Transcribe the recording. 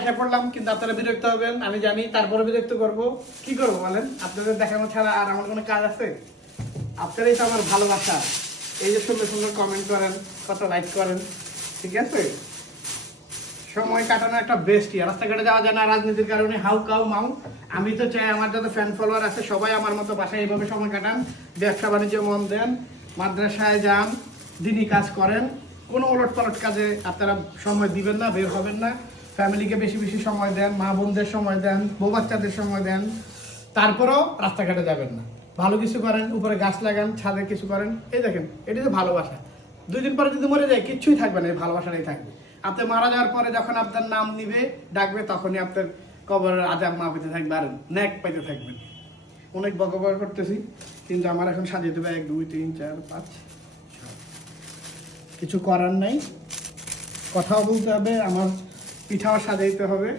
আশা করলাম, কিন্তু আপনারা বিরক্ত হবেন আমি জানি, তারপরে বিরক্ত করব। কি করব বলেন? আপনাদের দেখানো ছাড়া আর আমার কোনো কাজ আছে? আপনারাই তো আমার ভালোবাসা। এই যে সুন্দর সুন্দর কমেন্ট করেন, কত লাইক করেন, ঠিক আছে? সময় কাটানো একটা বেস্ট। রাস্তাঘাটে যাওয়া যায় না রাজনীতির কারণে, হাউ কাউ মাউ। আমি তো চাই আমার যত ফ্যান ফলোয়ার আছে সবাই আমার মতো বাসায় এইভাবে সময় কাটান, ব্যবসা বাণিজ্য মন দেন, মাদ্রাসায় যান, দিনই কাজ করেন। কোনো ওলট পালট কাজে আপনারা সময় দিবেন না, বের হবেন না। ফ্যামিলিকে বেশি বেশি সময় দেন, মা বোনদের সময় দেন, বউ বাচ্চাদের সময় দেন। তারপরেও রাস্তাঘাটে যাবেন না। ভালো কিছু করেন, উপরে গাছ লাগান, ছাদে কিছু করেন। এই দেখেন, এটি তো ভালোবাসা। 2 দিন পরে যদি মরে যায় কিচ্ছুই থাকবে না, এই ভালোবাসাটাই থাকবে। আপনি মারা যাওয়ার পরে যখন আপনার নাম নিবে, ডাকবে, তখনই আপনার কবরের আজাব মা পেতে থাকবে আর ন্যাক পাইতে থাকবেন। অনেক বকবক করতেছি, কিন্তু আমার এখন সাজিয়ে দেবে 1 2 3 4 5 6। কিছু করার নাই, কথাও বলতে হবে, আমার পিঠাও সাজাইতে হবে।